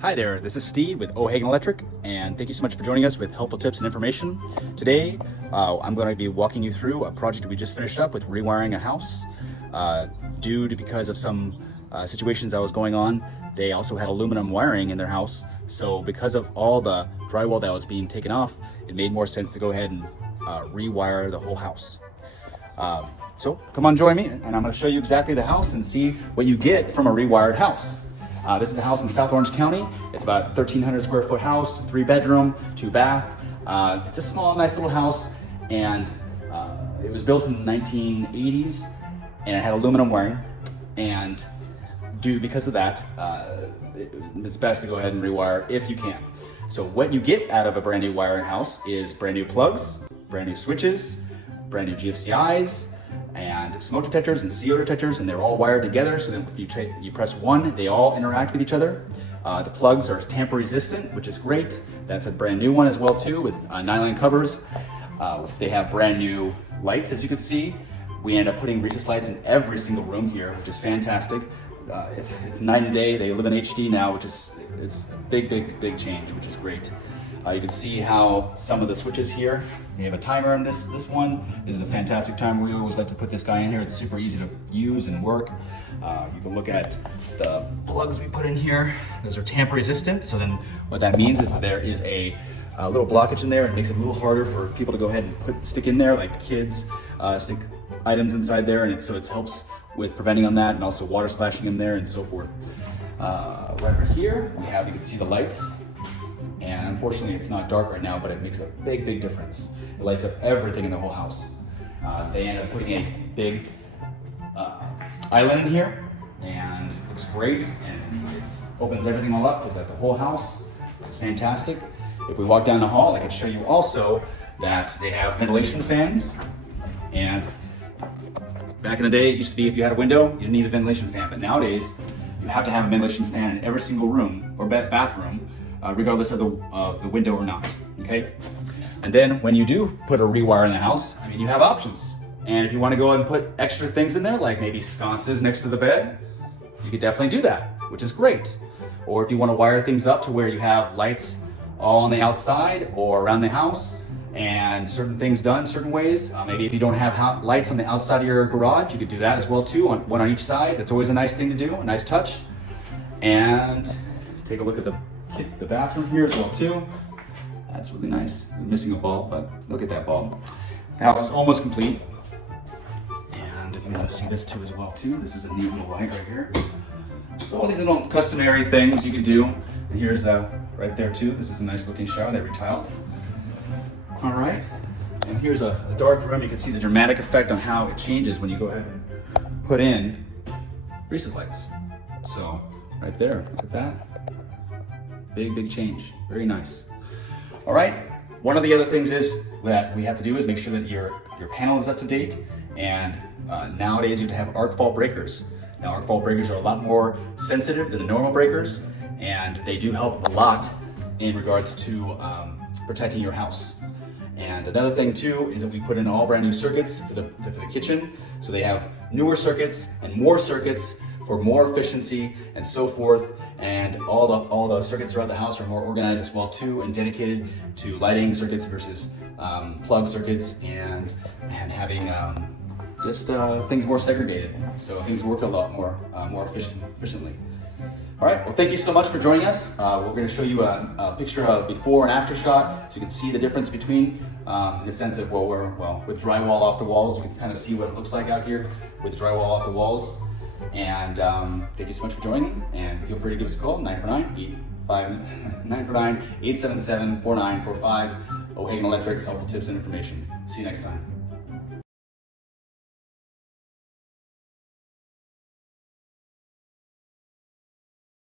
Hi there, this is Steve with O'Hagan Electric, and thank you so much for joining us with helpful tips and information. Today, I'm going to be walking you through a project we just finished up with rewiring a house. Because of some situations that was going on, they also had aluminum wiring in their house. So because of all the drywall that was being taken off, it made more sense to go ahead and rewire the whole house. So come on, join me, and I'm going to show you exactly the house and see what you get from a rewired house. This is a house in South Orange County. It's about a 1,300 square foot house, 3-bedroom, 2-bath. It's a small, nice little house, and it was built in the 1980s, and it had aluminum wiring. And because of that, it's best to go ahead and rewire if you can. So what you get out of a brand new wiring house is brand new plugs, brand new switches, brand new GFCIs, and smoke detectors and CO detectors, and they're all wired together, so that if you press one, they all interact with each other. The plugs are tamper-resistant, which is great. That's a brand new one as well too, with nylon covers. They have brand new lights, as you can see. We end up putting recessed lights in every single room here, which is fantastic. It's night and day. They live in HD now, which is it's a big change, which is great. You can see how some of the switches here, they have a timer on this one. This is a fantastic timer. We always like to put this guy in here. It's super easy to use and work. You can look at the plugs we put in here. Those are tamper resistant. So then what that means is that there is a little blockage in there. It makes it a little harder for people to go ahead and stick in there, like kids stick items inside there, and so it helps with preventing on that, and also water splashing in there and so forth. Right here, you can see the lights. And unfortunately, it's not dark right now, but it makes a big difference. It lights up everything in the whole house. They end up putting a big island in here, and it looks great, and it opens everything all up with the whole house. It's fantastic. If we walk down the hall, I can show you also that they have ventilation fans. And back in the day, it used to be if you had a window, you didn't need a ventilation fan, but nowadays, you have to have a ventilation fan in every single room or bathroom, regardless of the window or not, okay? And then when you do put a rewire in the house, you have options. And if you want to go ahead and put extra things in there, like maybe sconces next to the bed, you could definitely do that, which is great. Or if you want to wire things up to where you have lights all on the outside or around the house, and certain things done certain ways. Maybe if you don't have lights on the outside of your garage, you could do that as well too, one on each side. That's always a nice thing to do, a nice touch. And take a look at the bathroom here as well too. That's really nice. I'm missing a bulb, but look at that bulb. The house is almost complete. And if you want to see this too as well too, this is a neat little light right here. So all these little customary things you can do. And here's right there too. This is a nice looking shower they retiled. All right, and here's a dark room. You can see the dramatic effect on how it changes when you go ahead and put in recessed lights. So right there, look at that. Big change, very nice. All right, one of the other things is that we have to do is make sure that your panel is up to date. And nowadays you have to have arc fault breakers. Now arc fault breakers are a lot more sensitive than the normal breakers, and they do help a lot in regards to protecting your house. And another thing too is that we put in all brand new circuits for the kitchen. So they have newer circuits and more circuits for more efficiency and so forth. And all the circuits throughout the house are more organized as well too, and dedicated to lighting circuits versus plug circuits, and having just things more segregated. So things work a lot more efficiently. All right, well, thank you so much for joining us. We're going to show you a picture of before and after shot, so you can see the difference between, in the sense of, with drywall off the walls, you can kind of see what it looks like out here with the drywall off the walls. And thank you so much for joining, and feel free to give us a call, 949-877-4945, O'Hagan Electric, helpful tips and information. See you next time.